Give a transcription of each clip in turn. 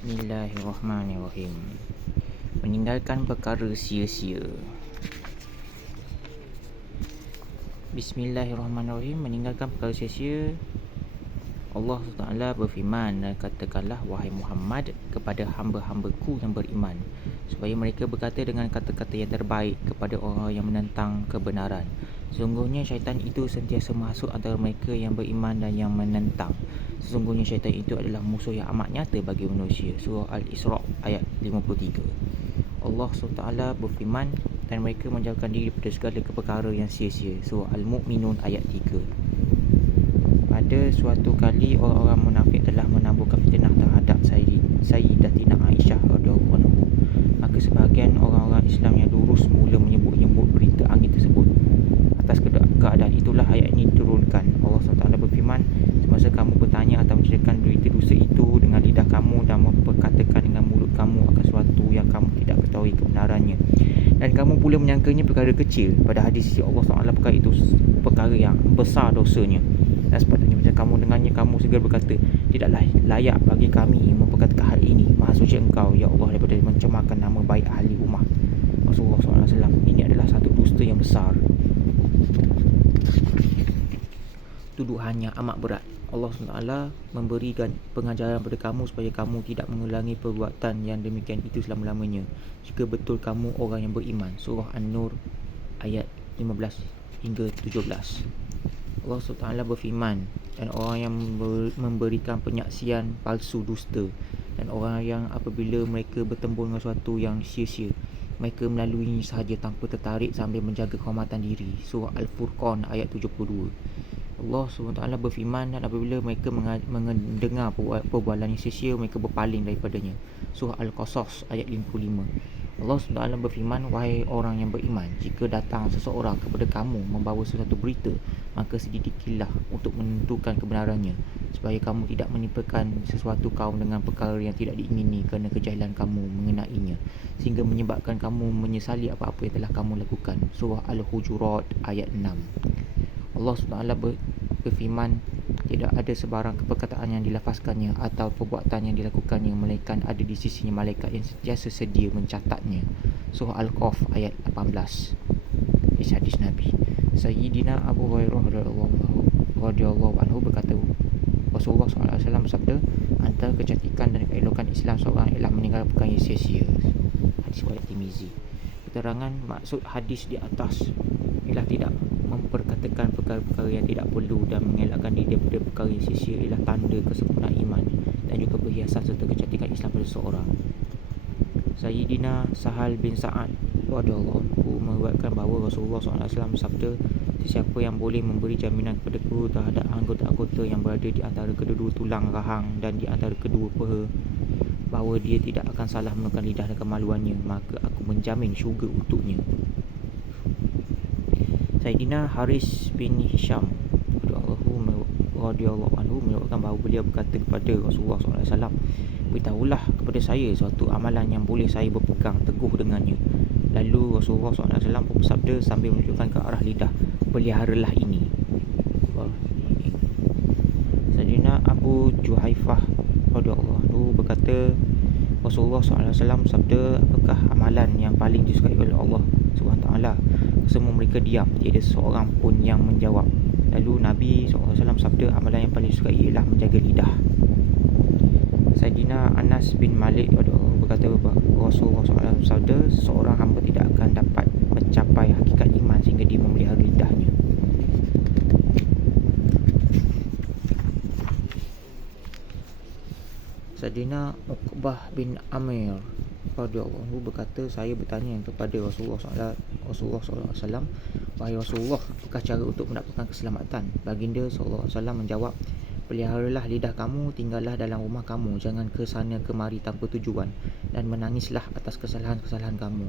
Bismillahirrahmanirrahim. Meninggalkan perkara sia-sia. Bismillahirrahmanirrahim. Meninggalkan perkara sia-sia. Allah SWT berfirman, dan katakanlah wahai Muhammad kepada hamba-hambaku yang beriman, supaya mereka berkata dengan kata-kata yang terbaik kepada orang yang menentang kebenaran. Sesungguhnya syaitan itu sentiasa masuk antara mereka yang beriman dan yang menentang. Sesungguhnya syaitan itu adalah musuh yang amat nyata bagi manusia. Surah Al-Isra ayat 53. Allah SWT berfirman, dan mereka menjauhkan diri daripada segala perkara yang sia-sia. Surah Al-Mu'minun ayat 3. Pada suatu kali orang-orang munafik telah menaburkan fitnah terhadap Sayyidatina Aisyah radhiyallahu anha. Maka sebahagian orang-orang Islam yang lurus mula menyebut-nyebut berita angin tersebut. Atas keadaan itulah ayat ini diturunkan. Allah SWT berfirman, semasa kamu bertanya atau menceritakan berita dosa itu dengan lidah kamu dan memperkatakan dengan mulut kamu akan sesuatu yang kamu tidak ketahui kebenarannya, dan kamu pula menyangkanya perkara kecil, pada hadis sisi Allah SWT perkara itu perkara yang besar dosanya. Dan sepatutnya macam kamu dengannya, kamu segera berkata, tidaklah layak bagi kami memperkatakan hal ini. Maha suci engkau ya Allah daripada mencemarkan nama baik ahli rumah Rasulullah SAW. Ini adalah satu dusta yang besar, tuduhannya amat berat. Allah SWT memberikan pengajaran kepada kamu supaya kamu tidak mengulangi perbuatan yang demikian itu selama-lamanya, jika betul kamu orang yang beriman. Surah An-Nur ayat 15 hingga 17. Allah SWT berfirman, dan orang yang memberikan penyaksian palsu dusta, dan orang yang apabila mereka bertembur dengan sesuatu yang sia-sia, mereka melaluinya sahaja tanpa tertarik sambil menjaga kehormatan diri. Surah Al-Furqan ayat 72. Allah SWT berfirman, dan apabila mereka mendengar perbualan yang sia-sia, mereka berpaling daripadanya. Surah Al-Qasas ayat 55. Allah SWT berfirman, wahai orang yang beriman, jika datang seseorang kepada kamu membawa sesuatu berita, maka selidikilah untuk menentukan kebenarannya, supaya kamu tidak menimpakan sesuatu kaum dengan perkara yang tidak diingini kerana kejahilan kamu mengenainya, sehingga menyebabkan kamu menyesali apa-apa yang telah kamu lakukan. Surah Al-Hujurat ayat 6. Allah SWT berfirman, tidak ada sebarang perkataan yang dilafazkannya atau perbuatan yang dilakukannya melainkan ada di sisinya malaikat yang sentiasa sedia mencatatnya. Surah Al-Qaf ayat 18. Di hadis Nabi, Sayyidina Abu Hurairah radhiyallahu anhu berkata, Rasulullah SAW bersabda, antara kecantikan dan keelokan Islam seorang ialah meninggalkan perkara yang sia-sia. Hadis riwayat Tirmizi. Keterangan maksud hadis di atas ialah tidak memperkatakan perkara-perkara yang tidak perlu dan mengelakkan diri daripada perkara yang sia-sia ialah tanda kesempurnaan iman dan juga perhiasan serta kecantikan Islam pada seseorang. Sayyidina Sahal bin Sa'ad radhiyallahu anhu meriwayatkan bahawa Rasulullah SAW bersabda, sesiapa yang boleh memberi jaminan kepadaku terhadap anggota-anggota yang berada di antara kedua-dua tulang rahang dan di antara kedua peha, bahawa dia tidak akan salah menggunakan lidah dan kemaluannya, maka aku menjamin syurga untuknya. Sayyidina Haris bin Hisham radhiyallahu anhu meriwayatkan bahawa beliau berkata kepada Rasulullah SAW, beritahulah kepada saya suatu amalan yang boleh saya berpegang teguh dengannya. Lalu Rasulullah SAW pun bersabda sambil menunjukkan ke arah lidah, peliharalah ini. Sayyidina Abu Juhaifah radhiyallahu anhu berkata, Rasulullah SAW bersabda, apakah amalan yang paling disukai oleh Allah SWT? Semua mereka diam, tiada seorang pun yang menjawab. Lalu Nabi SAW bersabda, amalan yang paling disukai ialah menjaga lidah. Sayyidina Anas bin Malik berkata, Rasulullah SAW bersabda, seorang hamba tidak akan dapat mencapai hakikat iman sehingga dia memelihara lidahnya. Sayyidina Uqbah bin Amir radhiyallahu anhu berkata, saya bertanya kepada Rasulullah SAW, wahai Rasulullah, apakah cara untuk mendapatkan keselamatan? Baginda SAW menjawab, peliharalah lidah kamu, tinggallah dalam rumah kamu, jangan ke sana kemari tanpa tujuan, dan menangislah atas kesalahan-kesalahan kamu.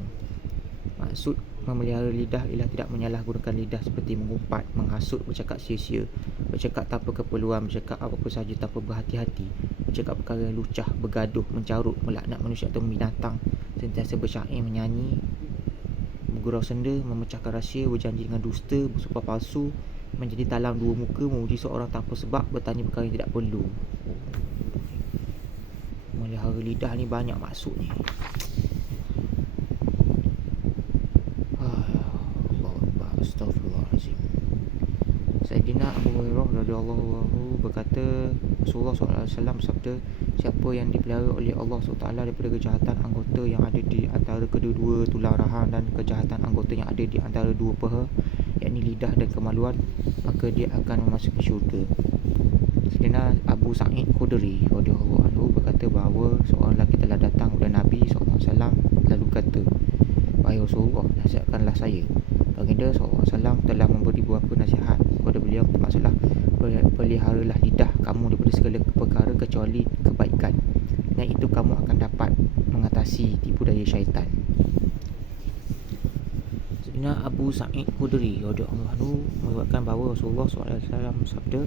Maksud memelihara lidah ialah tidak menyalahgunakan lidah seperti mengumpat, menghasut, bercakap sia-sia, bercakap tanpa keperluan, bercakap apa-apa sahaja tanpa berhati-hati, bercakap perkara yang lucah, bergaduh, mencarut, melaknat manusia atau binatang, sentiasa bersyair, menyanyi, bergurau senda, memecahkan rahsia, berjanji dengan dusta, bersumpah palsu, menjadi talam dua muka, memuji seorang tanpa sebab, bertanya perkara yang tidak perlu. Melihara lidah ni banyak maksud ni. Allah Akbar, astagfirullahalazim. Sayyidina Abu Hurairah radhiyallahu anhu berkata, Rasulullah SAW bersabda, siapa yang dipelihara oleh Allah SWT daripada kejahatan anggota yang ada di antara kedua-dua tulang rahang dan kejahatan anggota yang ada di antara dua peha, yakni lidah dan kemaluan, maka dia akan memasuki syurga. Sayyidina Abu Sa'id Khudri radhiyallahu anhu berkata bahawa seorang lelaki telah datang kepada Nabi SAW lalu kata, wahai Rasulullah, nasihatkanlah saya. Baginda SAW telah memberi beberapa nasihat kepada beliau. Maksudlah, peliharalah lidah kamu daripada segala perkara kecuali kebaikan, dan itu kamu akan dapat mengatasi tipu daya syaitan. Sayyidina Abu Sa'id Khudri radhiyallahu anhu meriwayatkan bahawa Rasulullah SAW bersabda,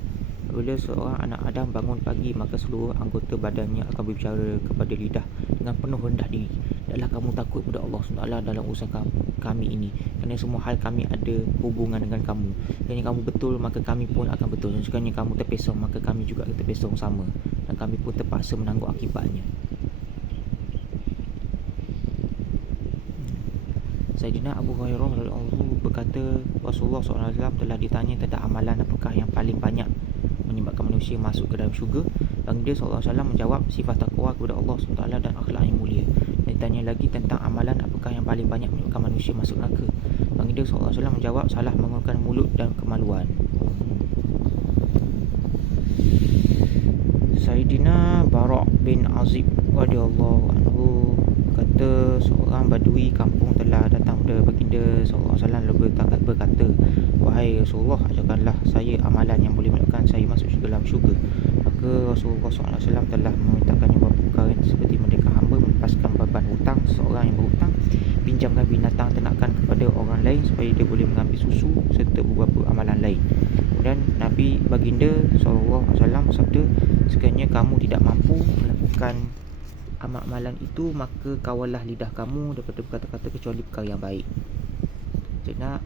bila seorang anak Adam bangun pagi, maka seluruh anggota badannya akan berbicara kepada lidah dengan penuh rendah diri, hendaklah kamu takut kepada Allah SWT dalam urusan kami ini, kerana semua hal kami ada hubungan dengan kamu. Sekiranya kamu betul, maka kami pun akan betul, dan sekiranya kamu terpesong, maka kami juga akan terpesong sama, dan kami pun terpaksa menanggung akibatnya. Sayyidina Abu Hurairah radhiyallahu berkata, Rasulullah SAW telah ditanya tentang amalan apakah yang paling banyak menyebabkan manusia masuk ke dalam syurga. Baginda SAW menjawab, sifat takwa kepada Allah SWT dan akhlak yang mulia. Dan ditanya lagi tentang amalan apakah yang paling banyak menyebabkan manusia masuk neraka. Baginda SAW menjawab, salah menggunakan mulut dan kemaluan. Sayyidina Bara' bin Azib radhiyallahu anhu kata, seorang badui kampung telah datang kepada baginda SAW lalu berkata, wahai Rasulullah, ajarkanlah saya amalan yang boleh menyebabkan saya masuk dalam syurga. Maka Rasulullah SAW telah memerintahkannya beberapa perkara seperti merdeka hamba, melepaskan beban hutang seorang yang berhutang, pinjamkan binatang ternakan kepada orang lain supaya dia boleh mengambil susu, serta beberapa amalan lain. Kemudian Nabi baginda SAW bersabda, sekiranya kamu tidak mampu melakukan amal-amalan itu, maka kawallah lidah kamu daripada berkata-kata kecuali perkara yang baik. Sayyidina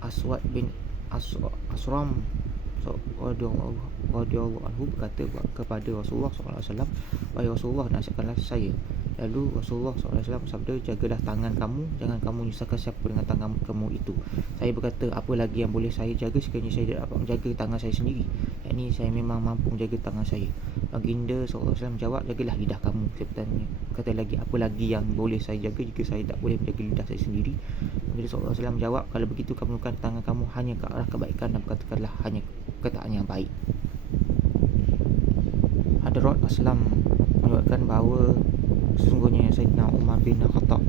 Aswad bin Asram radhiyallahu anhu berkata kepada Rasulullah SAW, wahai Rasulullah, nasihatkanlah saya. Lalu Rasulullah SAW bersabda, jagalah tangan kamu, jangan kamu menyusahkan siapa dengan tangan kamu itu. Saya berkata, apa lagi yang boleh saya jaga sekiranya saya tidak dapat menjaga tangan saya sendiri? Yakni saya memang mampu menjaga tangan saya. Baginda SAW menjawab, jagalah lidah kamu. Saya bertanya, kata lagi, apa lagi yang boleh saya jaga jika saya tak boleh menjaga lidah saya sendiri? Baginda SAW menjawab, kalau begitu kamu gunakan tangan kamu hanya ke arah kebaikan dan berkatakanlah hanya perkataan yang baik. Hadrat Aslam menyebutkan bahawa sesungguhnya Sayyidina Umar bin Khattab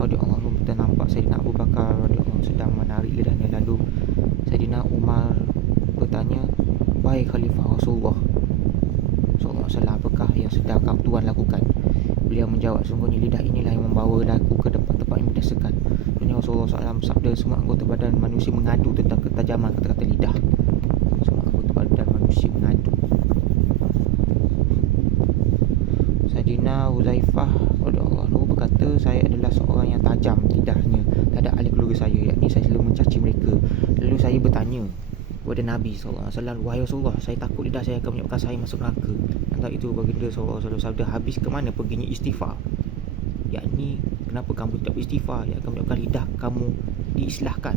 radhiyallahu anhu ternampak Sayyidina Abu Bakar radhiyallahu anhu sedang menarik lidahnya. Lalu Sayyidina Umar bertanya, wahai Khalifah Rasulullah SAW, apakah yang sedang tuan lakukan? Beliau menjawab, sesungguhnya lidah inilah yang membawa aku ke tempat-tempat yang mendesakan. Sebenarnya Rasulullah SAW sabda, semua anggota badan manusia mengadu tentang ketajaman kata-kata lidah. Semua anggota badan manusia mengadu. Sayyidina Huzaifah radhiyallahu anhu berkata, saya adalah seorang yang tajam lidahnya terhadap ahli keluarga saya, yakni saya selalu mencaci mereka. Lalu saya bertanya kepada Nabi SAW, wahai Rasulullah, saya takut lidah saya akan menyebabkan saya masuk neraka. Antara itu baginda SAW sabda, habis ke mana perginya istighfar? Yakni kenapa kamu tidak beristighfar yang akan menyebabkan lidah kamu diislahkan.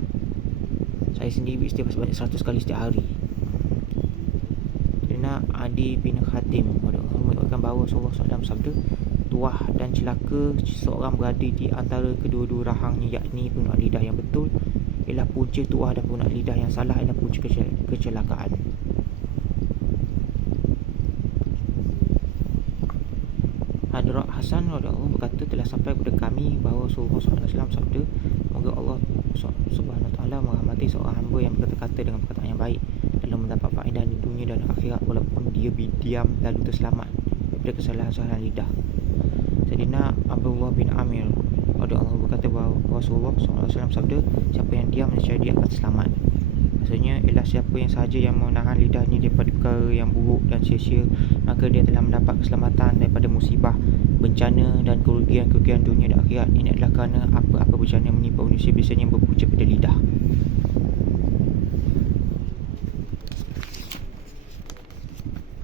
Saya sendiri beristighfar sebanyak 100 kali setiap hari. Sayyidina Adi bin Khatim mengatakan bahawa Rasulullah SAW sabda, tuah dan celaka seorang berada di antara kedua-dua rahangnya, yakni penggunaan lidah yang betul ialah punca tuah, dan penggunaan lidah yang salah ialah punca kecelakaan. Hadrat Hasan radhiyallahu berkata, telah sampai kepada kami bahawa Rasulullah SAW sabda, semoga Allah Subhanahu Wa Taala merahmati seorang hamba yang berkata-kata dengan perkataan yang baik dalam mendapat faedah di dunia dan akhirat, walaupun dia diam lalu terselamat daripada kesalahan-kesalahan lidah. Sayyidina Abdullah bin Amir radhiyallahu berkata bahawa Rasulullah SAW sabda, siapa yang diam nescaya dia akan selamat. Maksudnya ialah siapa yang sahaja yang menahan lidahnya daripada perkara yang buruk dan sia-sia, maka dia telah mendapat keselamatan daripada musibah, bencana dan kerugian-kerugian dunia dan akhirat. Ini adalah kerana apa-apa bencana yang menimpa manusia biasanya berpunca pada lidah.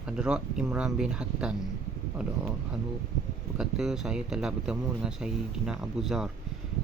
Hadrat Imran bin Hattan radhiyallahu berkata, saya telah bertemu dengan Sayyidina Abu Zar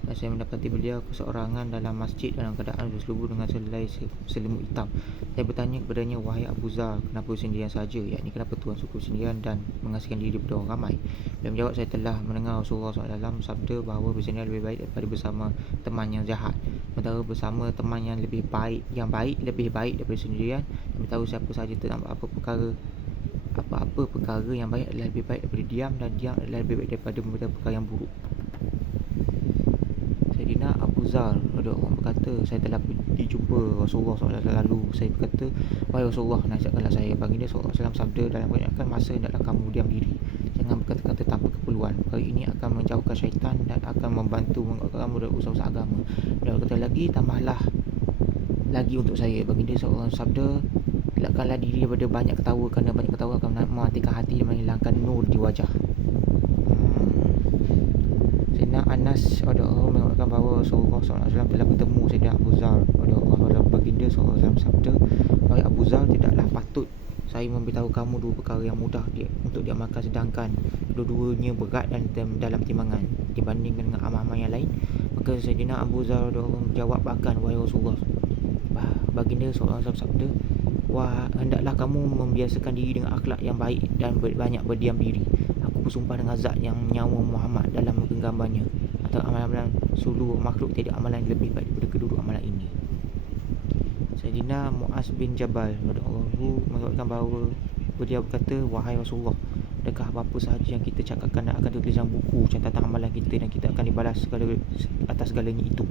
dan saya mendapati beliau keseorangan dalam masjid dalam keadaan berselubung dengan selai selimut hitam. Saya bertanya kepadanya, wahai Abu Zar, kenapa sendirian saja? Yakni kenapa Tuhan suka sendirian dan mengasihkan diri daripada orang ramai? Beliau menjawab, saya telah mendengar Rasulullah SAW sabda bahawa bersendirian lebih baik daripada bersama teman yang jahat. Sementara bersama teman yang baik lebih baik daripada sendirian. Dan beritahu siapa sahaja tentang apa-apa perkara yang baik adalah lebih baik daripada diam, dan diam adalah lebih baik daripada memberitahu perkara yang buruk. Sayyidina Abu Zar berkata, saya telah dijumpa Rasulullah SAW lalu. Saya berkata, wahai Rasulullah, nasihatkanlah saya. Baginda SAW sabda dalam kebanyakan masa, hendaklah kamu diam diri, jangan berkata-kata tanpa keperluan. Perkara ini akan menjauhkan syaitan dan akan membantu menguatkan kamu dalam usaha-usaha agama. Dan berkata lagi, tambahlah lagi untuk saya. Baginda SAW sabda, elakkanlah diri daripada banyak ketawa, kerana banyak ketawa akan mematikan hati dan menghilangkan nur di wajah. Sayyidina Anas mengatakan bahawa Rasulullah SAW telah bertemu Sayyidina Abu Zar. Baginda SAW sabda, wahai Abu Zar, tidaklah patut saya memberitahu kamu dua perkara yang mudah untuk diamalkan, sedangkan dua-duanya berat dan dalam timbangan dibandingkan dengan amal-amal yang lain. Maka Sayyidina Abu Zar menjawab, bahkan wahai Rasulullah. Baginda SAW sabda, wah, hendaklah kamu membiasakan diri dengan akhlak yang baik dan banyak berdiam diri. Aku bersumpah dengan zat yang nyawa Muhammad dalam genggamannya, atau amalan-amalan seluruh makhluk tiada amalan yang lebih baik daripada kedua amalan ini. Sayyidina Muaz bin Jabal mengatakan bahawa beliau berkata, wahai Rasulullah, adakah apa-apa sahaja yang kita cakapkan dan akan ditulis dalam buku catatan amalan kita, dan kita akan dibalas atas segalanya itu?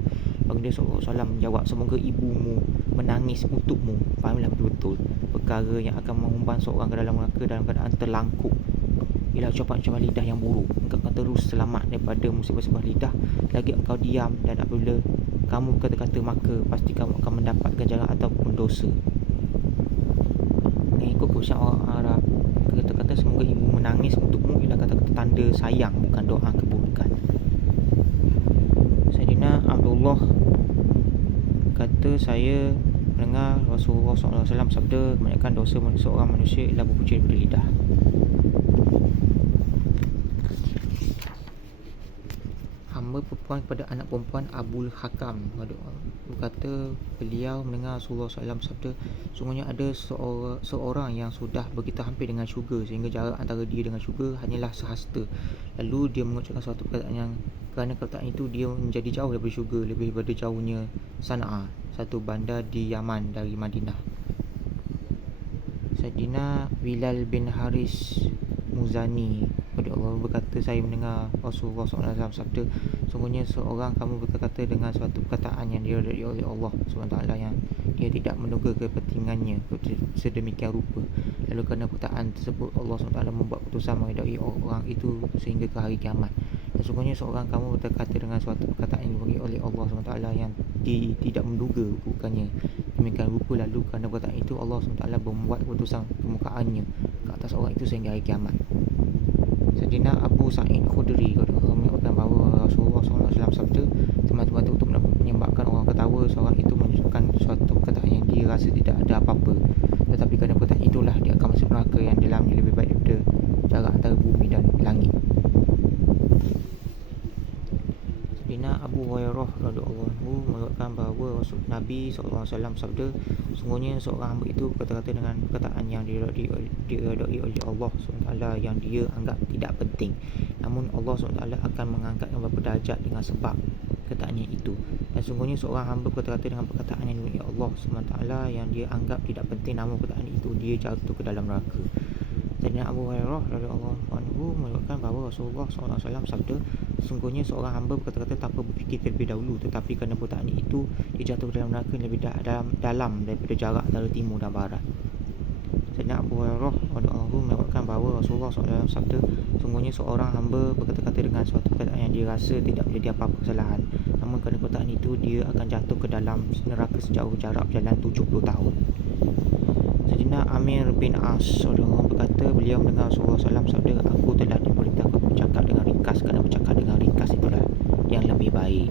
Baginda SAW menjawab, semoga ibumu menangis untukmu. Fahamilah betul-betul perkara yang akan mengumpan seorang ke dalam neraka dalam keadaan terlangkup ialah ucapan-ucapan lidah yang buruk. Engkau akan terus selamat daripada musibah-musibah lidah, lagi engkau diam, dan apabila kamu berkata-kata maka pasti kamu akan mendapat ganjaran ataupun dosa. Mengikut kebiasaan orang Arab, kata-kata semoga ibu menangis untukmu ialah kata-kata tanda sayang, bukan doa keburukan. Sayyidina Abdullah kata, saya mendengar Rasulullah SAW sabda, kebanyakan dosa seorang manusia ialah berpunca daripada lidah. Hamba perempuan kepada anak perempuan Abul Hakam berkata, beliau mendengar Rasulullah SAW sabda, sungguhnya ada seorang yang sudah begitu hampir dengan syurga sehingga jarak antara dia dengan syurga hanyalah sehasta. Lalu dia mengucapkan suatu perkataan yang kerana perkataan itu dia menjadi jauh daripada syurga, lebih daripada jauhnya Sana'a, satu bandar di Yaman dari Madinah. Sayyidina Bilal bin Haris Muzani berkata, saya mendengar Rasulullah SAW sabda, sungguhnya seorang kamu berkata dengan suatu perkataan yang diridai oleh Allah SWT, yang dia tidak menduga kepentingannya sedemikian rupa. Lalu kerana perkataan tersebut Allah SWT membuat putusan meridai orang itu sehingga ke hari kiamat. Dan sungguhnya seorang kamu berkata dengan suatu perkataan yang diberi oleh Allah SWT yang dia tidak menduga bukannya demikian rupa. Lalu kerana perkataan itu Allah SWT membuat putusan permukaannya ke atas orang itu sehingga hari kiamat. Sayyidina Abu Sa'id Khudri mengatakan bahawa Rasulullah SAW sabda, semata-mata untuk menyebabkan orang ketawa, seorang itu menunjukkan suatu perkataan yang dia rasa tidak ada apa-apa, tetapi kerana perkataan itulah dia akan masuk neraka yang dalamnya lebih baik daripada jarak antara bumi dan langit. Sayyidina Abu Hurairah radhiyallahu mengatakan bahawa Nabi SAW sabda, sungguhnya seorang hamba itu berkata-kata dengan perkataan yang diridai oleh Allah SWT yang dia anggap tidak penting, namun Allah SWT akan mengangkatkan beberapa darjat dengan sebab perkataannya itu. Dan sungguhnya seorang hamba berkata-kata dengan perkataan yang diridai Allah SWT yang dia anggap tidak penting, namun perkataan itu dia jatuh ke dalam neraka. Sayyidina Abu Hurairah radhiyallahu anhu mengatakan bahawa Rasulullah SAW sabda, sesungguhnya seorang hamba berkata-kata tanpa berfikir terlebih dahulu, tetapi kerana perkataan itu dia jatuh ke dalam neraka lebih dalam daripada jarak antara timur dan barat. Sayyidina Abu Hurairah radhiyallahu mengatakan bahawa Rasulullah SAW sabda, sungguhnya seorang hamba berkata-kata dengan suatu perkataan yang dia rasa tidak menjadi apa-apa kesalahan, namun kerana perkataan itu dia akan jatuh ke dalam neraka sejauh jarak berjalan 70 tahun. Sayyidina Amir bin As berkata, beliau mendengar Rasulullah SAW sabda, aku telah diperintahkan bercakap dengan ringkas, kerana bercakap dengan ringkas itulah yang lebih baik.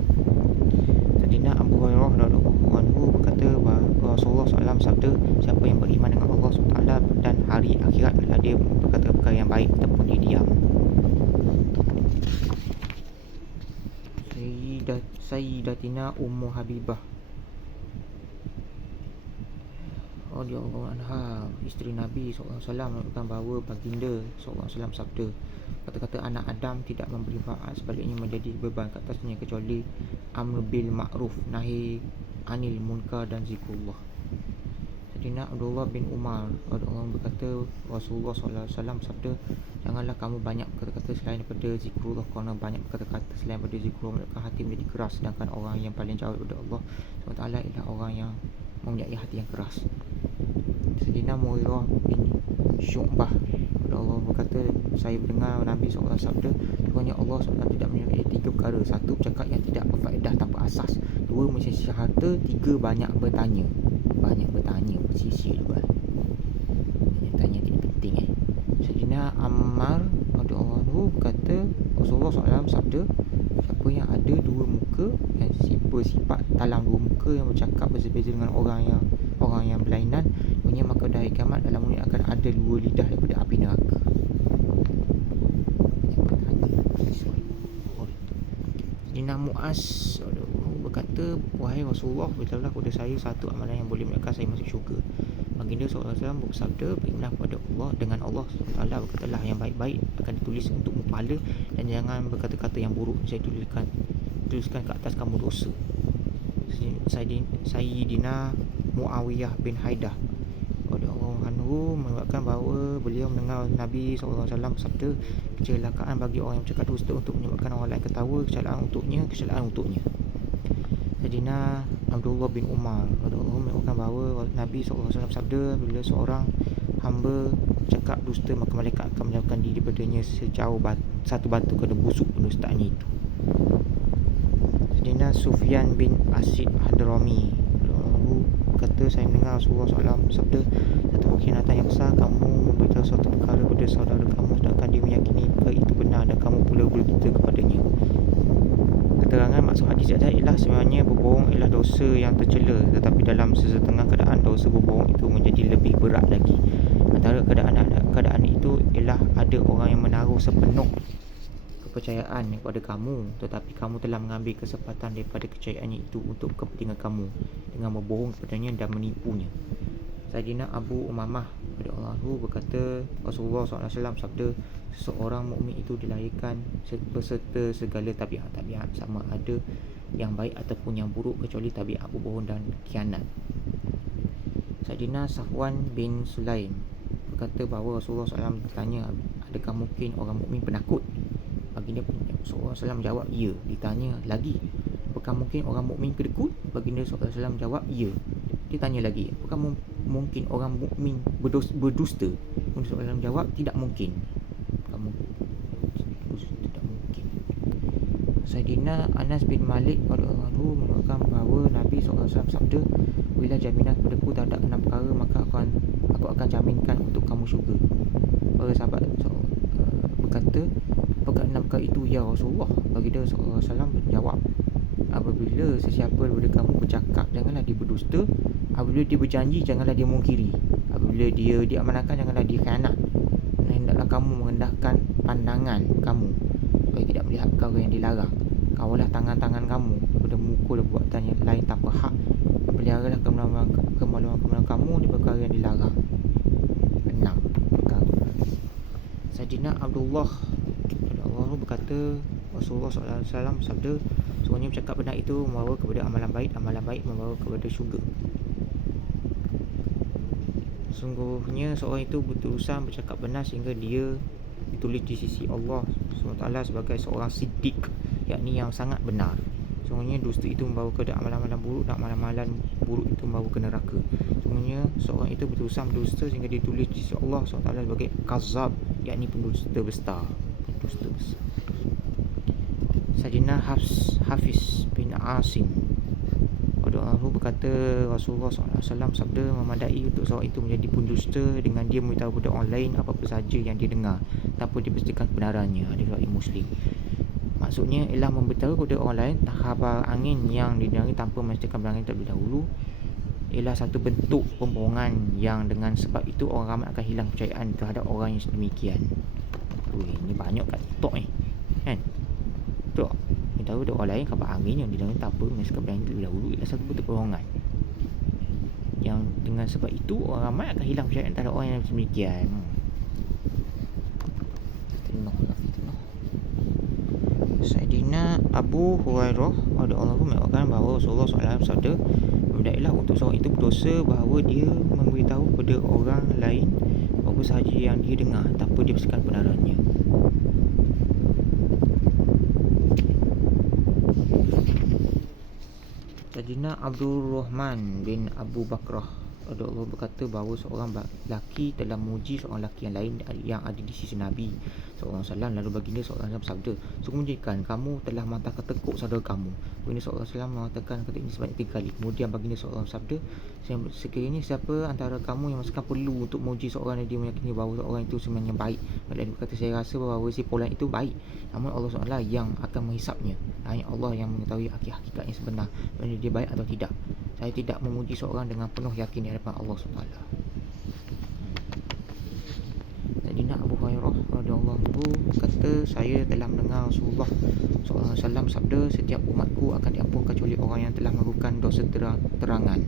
Sayyidina Abu Hurairah radhiyallahu anhu berkata bahawa Rasulullah SAW sabda, siapa yang beriman dengan Allah SWT dan hari akhirat adalah dia berkata perkara yang baik ataupun dia diam. Sayyidatina Ummu Habibah radhiyallahu anha, isteri Nabi SAW, menunjukkan bahawa baginda SAW sabda, kata-kata anak Adam tidak memberi manfaat, sebaliknya menjadi beban ke atasnya kecuali amr bil ma'ruf, nahi anil munkar dan zikrullah. Sayyidina Abdullah bin Umar radhiyallahu berkata, Rasulullah SAW sabda, janganlah kamu banyak berkata-kata selain daripada zikrullah, kerana banyak berkata-kata selain daripada zikrullah menyebabkan hati menjadi keras, sedangkan orang yang paling jauh daripada Allah SWT ialah orang yang mempunyai hati yang keras. Sayyidina Mughirah bin Syu'bah Allah berkata, saya mendengar Nabi SAW sabda, sebenarnya Allah SWT tidak menyukai 3 perkara. 1, bercakap yang tidak berfaedah tanpa asas. 2, menyisi harta. 3, banyak bertanya. Banyak bertanya, bersisi juga. Tanya tidak penting Sayyidina Ammar radhiyallahu berkata, Rasulullah SAW sabda, siapa yang ada 2 muka, yang bersifat talang 2 muka, yang bercakap berbeza dengan orang yang berlainan, maka pada hari kiamat dalam mulut akan ada 2 lidah daripada api neraka. Sayyidina Mu'az berkata, wahai Rasulullah, beritahulah kepada saya satu amalan yang boleh menyebabkan saya masuk syurga. Baginda SAW bersabda, berimanlah kepada Allah, dengan Allah SWT berkatalah yang baik-baik akan ditulis untukmu pahala, dan jangan berkata-kata yang buruk, saya tuliskan ke atas kamu dosa. Sayyidina Muawiyah bin Haidah radhiyallahu anhu mengatakan bahawa beliau mendengar Nabi SAW bersabda, kecelakaan bagi orang yang bercakap dusta untuk menyebabkan orang lain ketawa, kecelakaan untuknya. Sayyidina Abdullah bin Umar radhiyallahu anhu mengatakan bahawa Nabi SAW bersabda, bila seorang hamba bercakap dusta, maka malaikat akan menjauhkan diri daripadanya sejauh satu batu kerana busuk pendustaannya itu. Sayyidina Sufyan bin Asid Hadrami kata, saya mendengar Rasulullah SAW sabda, satu pengkhianatan yang besar, kamu memberitahu suatu perkara kepada saudara kamu sedangkan dia meyakini perkara itu benar dan kamu pula berdusta kepadanya. Keterangan maksud hadis ialah sebenarnya berbohong ialah dosa yang tercela, tetapi dalam sesetengah keadaan dosa berbohong itu menjadi lebih berat lagi. Antara keadaan itu ialah ada orang yang menaruh sepenuh kepercayaan kepada kamu, tetapi kamu telah mengambil kesempatan daripada kepercayaannya itu untuk kepentingan kamu dengan berbohong kepadanya dan menipunya. Sayyidina Abu Umamah radhiyallahu berkata, Rasulullah SAW sabda, seorang mukmin itu dilahirkan beserta segala tabiat-tabiat, sama ada yang baik ataupun yang buruk, kecuali tabiat berbohong dan khianat. Sayyidina Safwan bin Sulaim berkata bahawa Rasulullah SAW bertanya, adakah mungkin orang mukmin penakut? Baginda SAW jawab, ya. Ditanya lagi, apakah mungkin orang mukmin kedekut? Baginda SAW jawab, ya. Dia tanya lagi, apakah mungkin orang mukmin berdusta? Baginda SAW jawab, tidak mungkin. Tidak mungkin. Sayyidina Anas bin Malik radhiyallahu mengatakan bahawa Nabi SAW sabda, bila jaminan kepadaku terhadap 6 perkara, maka aku akan jaminkan untuk kamu syurga. Para sahabat berkata, apakah 6 perkara itu ya Rasulullah? Baginda SAW jawab, apabila sesiapa daripada kamu bercakap, janganlah dia berdusta. Apabila dia berjanji, janganlah dia mungkiri. Apabila dia diamanahkan, janganlah dia khianat. Hendaklah kamu merendahkan pandangan kamu supaya tidak melihat perkara yang dilarang. Kawalah tangan-tangan kamu daripada memukul perbuatan yang lain tanpa hak, dan peliharalah kemaluan kamu di perkara yang dilarang. 6 perkara. Sayyidina Abdullah berkata, Rasulullah SAW sabda, semuanya bercakap benar itu membawa kepada amalan baik membawa kepada syurga. Sungguhnya seorang itu berurusan bercakap benar sehingga dia ditulis di sisi Allah SWT sebagai seorang siddiq, yakni yang sangat benar. Sungguhnya dusta itu membawa kepada amalan-amalan buruk, dan amalan-amalan buruk itu membawa ke neraka. Sungguhnya seorang itu berurusan berdusta sehingga ditulis di sisi Allah SWT sebagai kazab, yakni pendusta besar. Sayyidina Hafiz bin Asim radhiyallahu berkata, Rasulullah SAW sabda, memadai untuk seorang itu menjadi pendusta dengan dia memberitahu kepada orang lain apa-apa sahaja yang dia dengar tanpa dipastikan kebenarannya. Hadis riwayat Muslim. Maksudnya ialah memberitahu kepada orang lain khabar angin yang didengari tanpa memastikan kebenarannya terlebih dahulu, ialah satu bentuk pembohongan yang dengan sebab itu orang ramai akan hilang kepercayaan terhadap orang yang sedemikian. Ini banyak kat TikTok ni kan. TikTok Sementara ada orang lain kapal angin yang dia tak apa menyaksikan perang itu lebih dahulu ialah satu bentuk kebohongan. Yang dengan sebab itu orang ramai akan hilang percayaan terhadap orang yang demikian. Saidina Abu Hurairah radhiyallahu anhu mengatakan bahawa Rasulullah SAW bersabda, "Hendaklah untuk seorang itu berdosa bahawa dia memberitahu kepada orang lain apa sahaja yang dia dengar tanpa dia bersihkan kebenarannya." Saidina Abdul Rahman bin Abu Bakrah radhiyallahu berkata bahawa seorang lelaki telah memuji seorang lelaki yang lain yang ada di sisi Nabi SAW. Lalu baginda SAW bersabda, "Sungguh menjadikan kamu telah mematahkan tengkuk saudara kamu." Baginda SAW mengatakan kata ini sebanyak 3 kali. Kemudian baginda SAW bersabda, "Sekiranya siapa antara kamu yang merasakan perlu untuk memuji seorang yang dia meyakini bahawa seorang itu sebenarnya baik, maka berkata, saya rasa bahawa si fulan itu baik, namun Allah SWT yang akan menghisapnya. Hanya Allah yang mengetahui hakikat yang sebenar, mana dia baik atau tidak. Saya tidak memuji seorang dengan penuh yakin di hadapan Allah SWT." Sayyidina Abu Hurairah radhiyallahu anhu kata, "Saya telah mendengar Rasulullah SAW sabda, setiap umatku akan diampunkan kecuali orang yang telah melakukan dosa terangan.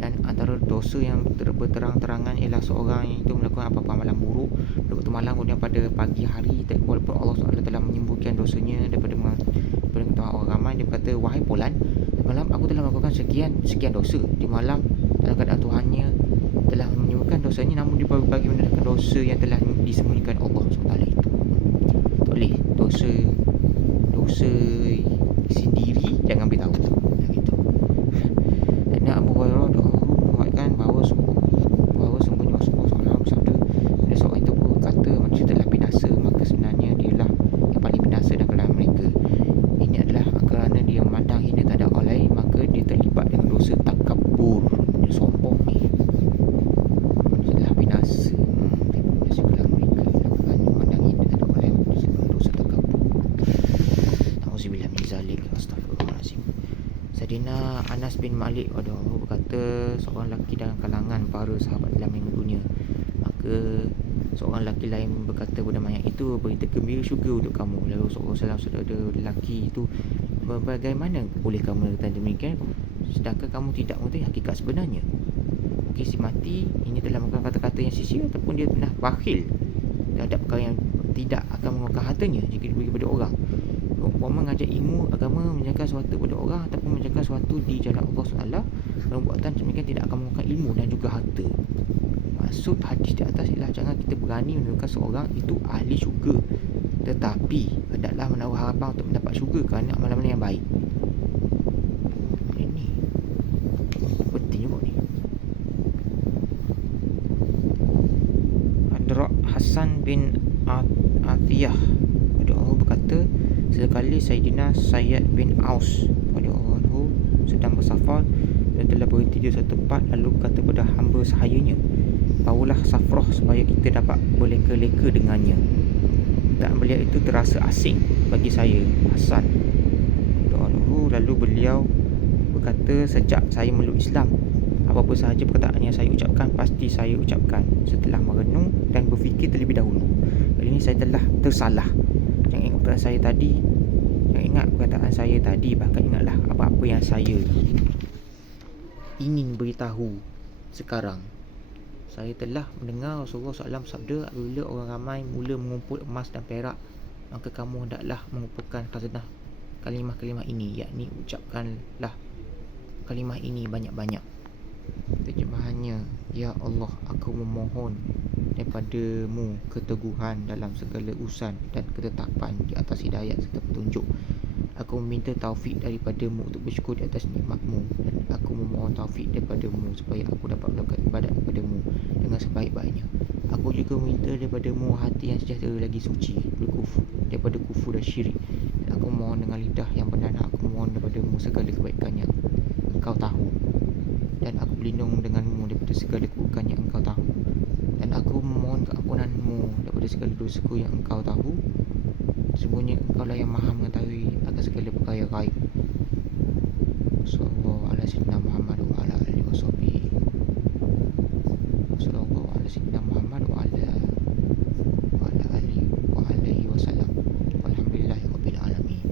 Dan antara dosa yang berterang-terangan ialah seorang yang itu melakukan apa-apa amalan buruk pada waktu malam, kemudian pada pagi hari walaupun Allah SWT telah menyembuhkan dosanya daripada ketahuan orang ramai, dia berkata, wahai fulan, malam aku telah melakukan sekian dosa. Di malam dalam keadaan Tuhannya telah menyembuhkan dosanya, namun dia bagi menandakan dosa yang telah disembunyikan Allah SWT itu. Tak boleh dosa sendiri jangan beritahu gitu. Dan Abu Hurairah mengatakan bahawa sungguhnya Rasulullah SAW bersabda, bila seorang itu berkata manusia telah binasa, maka sebenarnya dialah yang paling binasa dan kalangan mereka. Ini adalah kerana dia memandang hina terhadap orang lain, maka dia terlibat dengan dosa takabur. Dia sombong ni. Manusia telah binasa, binasa kalangan mereka kerana memandang hina terhadap orang lain, disebabkan dosa takabur. Nauzubillah min zalik. Astagfirullahalazim. Sayyidina Anas bin Malik berkata, seorang lelaki dalam kalangan para sahabat dalam meninggal dunia. Maka seorang lelaki lain berkata kepada mayat itu, berita gembira syurga untuk kamu. Lalu Rasulullah SAW saudara lelaki itu, bagaimana boleh kamu mengatakan demikian sedangkan kamu tidak mengetahui hakikat sebenarnya? Mungkin si mati ini telah melakukan kata-kata yang sia-sia, ataupun dia pernah bakhil terhadap perkara yang tidak akan mengeluarkan hartanya jika diberi kepada orang. Umpama mengajar ilmu agama, menjaga sesuatu kepada orang ataupun menjaga sesuatu di jalan Allah SWT, perbuatan demikian tidak akan mengeluarkan ilmu dan juga harta. Maksud hadis di atas ialah jangan kita berani menunjukkan seorang itu ahli syurga, tetapi hendaklah menaruh harapan untuk mendapat syurga kerana amalan-amalan yang baik. Ini penting juga ni. Adrak Hasan bin Atiyah Allah berkata, sekali Sayyidina Sayyid bin Aus Allah sedang bersafar dan telah berhenti di satu tempat, lalu berkata kepada hamba sahayanya, bawalah safrah supaya kita dapat berleka-leka dengannya. Dan beliau itu terasa asing bagi saya, Hasan. Lalu beliau berkata, sejak saya meluk Islam, apa-apa sahaja perkataan yang saya ucapkan pasti saya ucapkan setelah merenung dan berfikir terlebih dahulu. Kali ini saya telah tersalah. Jangan ingat perkataan saya tadi, bahkan ingatlah apa-apa yang saya ingin beritahu sekarang. Saya telah mendengar Rasulullah SAW sabda, apabila orang ramai mula mengumpul emas dan perak, maka kamu hendaklah mengumpulkan khazanah kalimah-kalimah ini, yakni ucapkanlah kalimah ini banyak-banyak. Terjemahannya, ya Allah, aku memohon daripada-Mu keteguhan dalam segala urusan dan ketetapan di atas hidayat serta petunjuk. Aku meminta taufik daripada-Mu untuk bersyukur di atas nikmat-Mu, dan aku memohon taufik daripada-Mu supaya aku dapat melakukan ibadat kepada-Mu dengan sebaik-baiknya. Aku juga meminta daripada-Mu hati yang sejahtera lagi suci daripada kufur dan syirik. Dan aku mohon dengan lidah yang benar, aku mohon daripada-Mu segala kebaikan yang Engkau tahu, dan aku berlindung denganmu daripada segala keburukan yang Engkau tahu, dan aku memohon keampunan-Mu daripada segala dosaku yang Engkau tahu. Sesungguhnya Engkau lah yang maha mengetahui akan segala perkara gaib. Sallallahu alaihi wasallam Muhammad wa ala alihi washabihi. Sallallahu alaihi wasallam Muhammad wa ala alihi wasallam. Walhamdulillahirabbil alamin.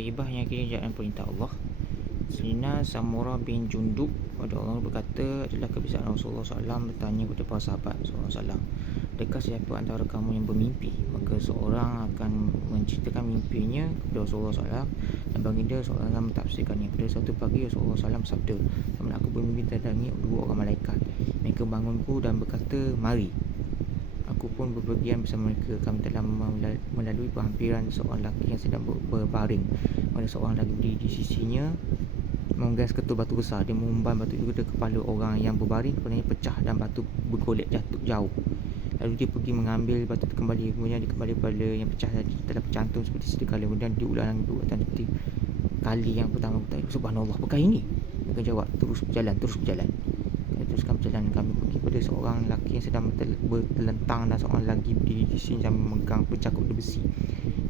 Taibah yang kini jalan perintah Allah. Sayyidina Samurah bin Jundub pada Allah berkata, adalah kebiasaan Rasulullah SAW bertanya kepada para sahabat SAW, adakah siapa antara kamu yang bermimpi? Maka seorang akan menceritakan mimpinya kepada Rasulullah SAW, dan baginda SAW mentafsirkannya. Pada suatu pagi Rasulullah SAW bersabda, "Namun aku bermimpi terdatangi dua orang malaikat. Mereka bangunku dan berkata, mari." Aku pun berpergian bersama mereka. Kami telah melalui perhampiran seorang lelaki yang sedang berbaring. Ada seorang lagi berdiri di sisinya memegang seketul batu besar. Dia mengumban batu itu ke kepala orang yang berbaring, kepalanya pecah dan batu bergolek jatuh jauh. Lalu dia pergi mengambil batu itu kembali. Kemudian dia kembali pada yang pecah tadi, telah bercantum seperti sedia kala. Kemudian diulang perbuatan seperti kali yang pertama. Subhanallah, apakah ini? Mereka jawab, terus berjalan. Teruskan perjalanan kami pergi pada seorang lelaki yang sedang bertelentang, dan seorang lagi berdiri di sini sambil memegang pencakut besi.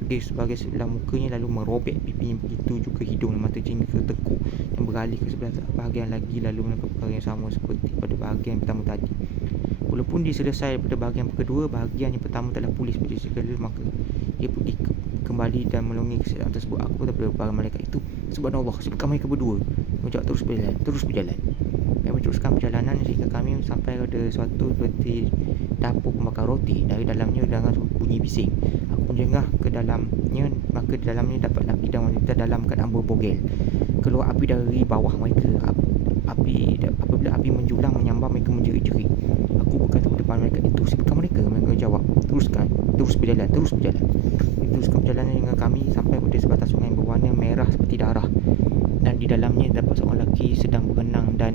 Dia sebagai sebelah mukanya lalu merobek pipinya, begitu juga hidung dan mata hingga ke tekuk, dan beralih ke sebelah bahagian lagi lalu melakukan perkara yang sama seperti pada bahagian pertama tadi. Walaupun dia selesai pada bahagian kedua, bahagian yang pertama telah pulih seperti sekali, maka dia pergi kembali dan melongi kesalahan tersebut. Aku daripada para malaikat itu, subhanallah, siapakah mereka berdua? Menjawab, terus berjalan. Kami teruskan perjalanan sehingga kami sampai pada suatu seperti dapur pembakar roti. Dari dalamnya dengan bunyi bising. Aku menjengah ke dalamnya, maka di dalamnya dapat lelaki dan wanita dalam keadaan berbogel. Keluar api dari bawah mereka. Apabila api menjulang menyambar, mereka menjerit-jerit. Aku berkata kepada para malaikat itu, siapakah mereka? Mereka jawab, terus berjalan. Teruskan perjalanan hingga kami sampai pada sebatang sungai yang berwarna merah seperti darah, dan di dalamnya dapat seorang lelaki sedang berenang, dan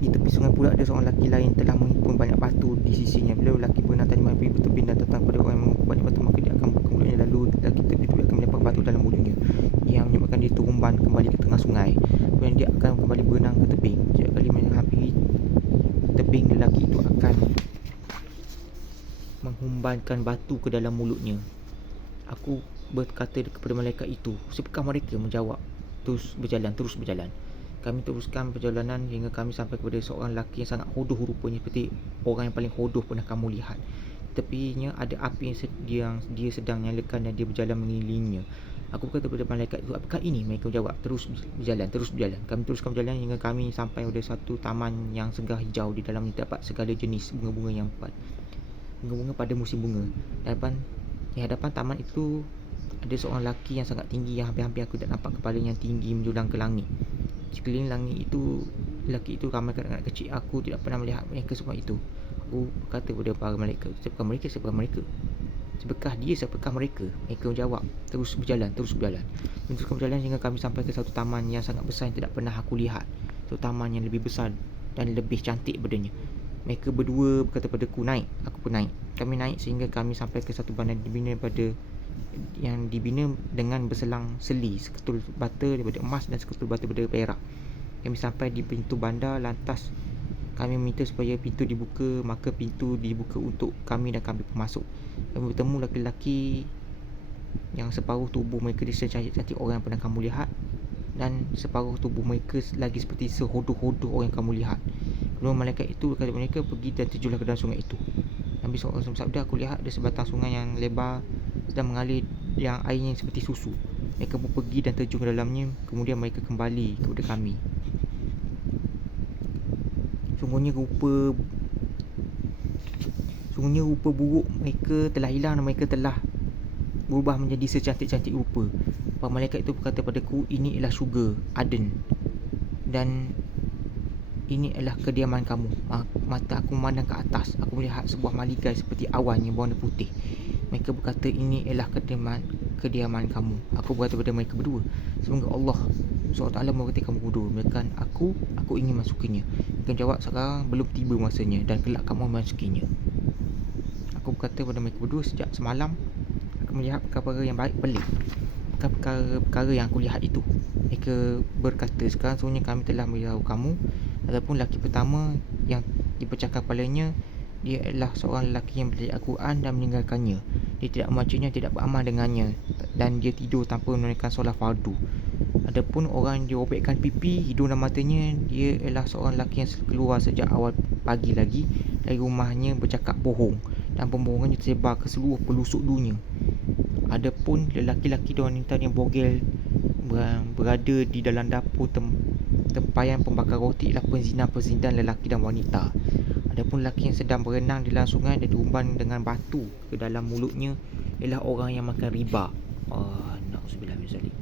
di tepi sungai pula ada seorang lelaki lain telah menghimpun banyak batu di sisinya. Bila lelaki berenang tadi pergi bertepin dan datang pada orang yang mengumpul banyak batu, maka dia akan buka mulutnya, lalu lelaki tepi itu akan melempar batu dalam mulutnya yang menyebabkan dia terumban kembali ke tengah sungai. Kemudian dia akan kembali berenang ke tebing. Setiap kali menghampiri tebing, lelaki itu akan menghumbankan batu ke dalam mulutnya. Aku berkata kepada malaikat itu, siapakah mereka? Menjawab, terus berjalan. Kami teruskan perjalanan hingga kami sampai kepada seorang lelaki yang sangat hodoh rupanya, seperti orang yang paling hodoh pernah kamu lihat. Tepinya ada api yang dia sedang nyalakan dan dia berjalan mengelilinginya. Aku berkata kepada malaikat itu, apakah ini? Mereka menjawab, terus berjalan. Kami teruskan perjalanan hingga kami sampai pada satu taman yang segar hijau. Di dalamnya terdapat segala jenis bunga-bunga yang bunga-bunga pada musim bunga. Di hadapan taman itu ada seorang lelaki yang sangat tinggi, yang hampir-hampir aku tak nampak kepalanya yang tinggi menjulang ke langit. Sekeliling langit itu, lelaki itu ramai kanak-kanak kecil. Aku tidak pernah melihat mereka semua itu. Aku berkata kepada para malaikat, siapakah mereka? Siapakah mereka? Mereka menjawab, terus berjalan. Teruskan berjalan hingga kami sampai ke satu taman yang sangat besar yang tidak pernah aku lihat. Satu taman yang lebih besar dan lebih cantik badannya. Mereka berdua berkata padaku, naik. Aku pun naik. Kami naik sehingga kami sampai ke satu bandar yang dibina dengan berselang seli, seketul bata daripada emas dan seketul bata daripada perak. Kami sampai di pintu bandar, lantas kami meminta supaya pintu dibuka. Maka pintu dibuka untuk kami dan kami pun masuk. Kami bertemu lelaki-lelaki yang separuh tubuh mereka secantik-cantik orang yang pernah kamu lihat, dan separuh tubuh mereka lagi seperti sehodoh-hodoh orang yang kamu lihat. Kedua malaikat itu berkata mereka, pergi dan terjunlah ke dalam sungai itu. Nabi SAW bersabda, aku lihat ada sebatang sungai yang lebar sedang mengalir, yang airnya seperti susu. Mereka pun pergi dan terjun ke dalamnya. Kemudian mereka kembali kepada kami. Sungguhnya rupa buruk mereka telah hilang dan mereka telah berubah menjadi secantik-cantik rupa. Para malaikat itu berkata padaku, ini ialah syurga Aden, dan ini adalah kediaman kamu. Mata aku memandang ke atas. Aku melihat sebuah maligai seperti awan yang berwarna putih. Mereka berkata, ini adalah kediaman kamu. Aku berkata kepada mereka berdua, semoga Allah SWT memberkati kamu berdua. Mereka, aku ingin masukinya. Mereka jawab, sekarang belum tiba masanya dan kelak kamu masukinya. Aku berkata kepada mereka berdua, sejak semalam aku melihat perkara yang baik pelik. Perkara yang aku lihat itu. Mereka berkata, sekarang sebenarnya kami telah memberitahu kamu. Adapun lelaki pertama yang dipecahkan kepalanya, dia adalah seorang lelaki yang belajar Al-Quran dan meninggalkannya. Dia tidak membacanya, tidak beramal dengannya, dan dia tidur tanpa menunaikan solat fardu. Adapun orang yang dirobekkan pipi, hidung dan matanya, dia adalah seorang lelaki yang keluar sejak awal pagi lagi dari rumahnya bercakap bohong, dan pembohongannya tersebar ke seluruh pelosok dunia. Adapun lelaki-lelaki dan wanita yang bogel berada di dalam dapur tempayan pembakar roti ialah penzina-penzina lelaki dan wanita. Adapun lelaki yang sedang berenang di dalam sungai dan diumban dengan batu ke dalam mulutnya ialah orang yang makan riba. Na'udzubillah min zalik.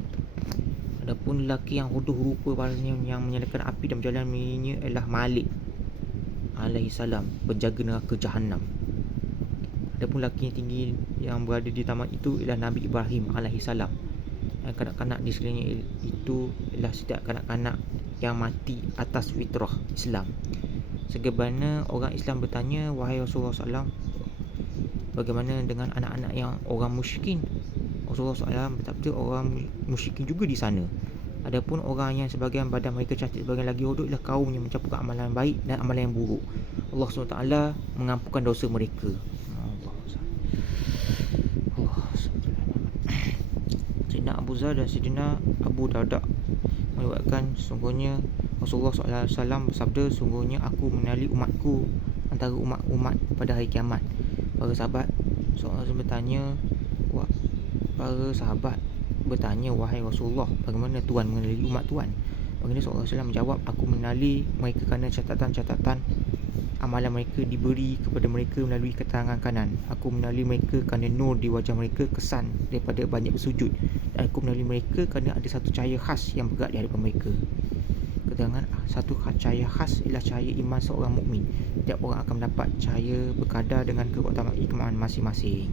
Adapun lelaki yang hodoh rupa yang menyalakan api dan berjalan mengiringinya ialah Malik alaihi salam, penjaga neraka Jahannam. Adapun lelaki yang tinggi yang berada di taman itu ialah Nabi Ibrahim alaihi salam. Dan kanak-kanak di sekeliling itu ialah setiap kanak-kanak yang mati atas fitrah Islam. Sebagaimana orang Islam bertanya, wahai Rasulullah SAW, bagaimana dengan anak-anak yang orang musyrikin? Rasulullah SAW bersabda, orang musyrikin juga di sana. Adapun orang yang sebahagian badan mereka cantik, sebahagian lagi hodoh ialah kaum yang mencampurkan amalan baik dan amalan yang buruk. Allah SWT mengampunkan dosa mereka. Sayyidina Abu Zar dan Sayyidina Abu Darda meriwayatkan, sungguhnya Rasulullah SAW bersabda, sungguhnya aku mengenali umatku antara umat-umat pada hari kiamat. Para sahabat bertanya, wahai Rasulullah, bagaimana Tuan mengenali umat Tuan? Baginda SAW menjawab, aku mengenali mereka kerana catatan-catatan amalan mereka diberi kepada mereka melalui ketangan kanan. Aku mengenali mereka kerana nur di wajah mereka kesan daripada banyak bersujud. Dan aku mengenali mereka kerana ada satu cahaya khas yang bergerak di hadapan mereka. Keterangan satu cahaya khas ialah cahaya iman seorang mukmin. Setiap orang akan mendapat cahaya berkadar dengan keutamaan masing-masing.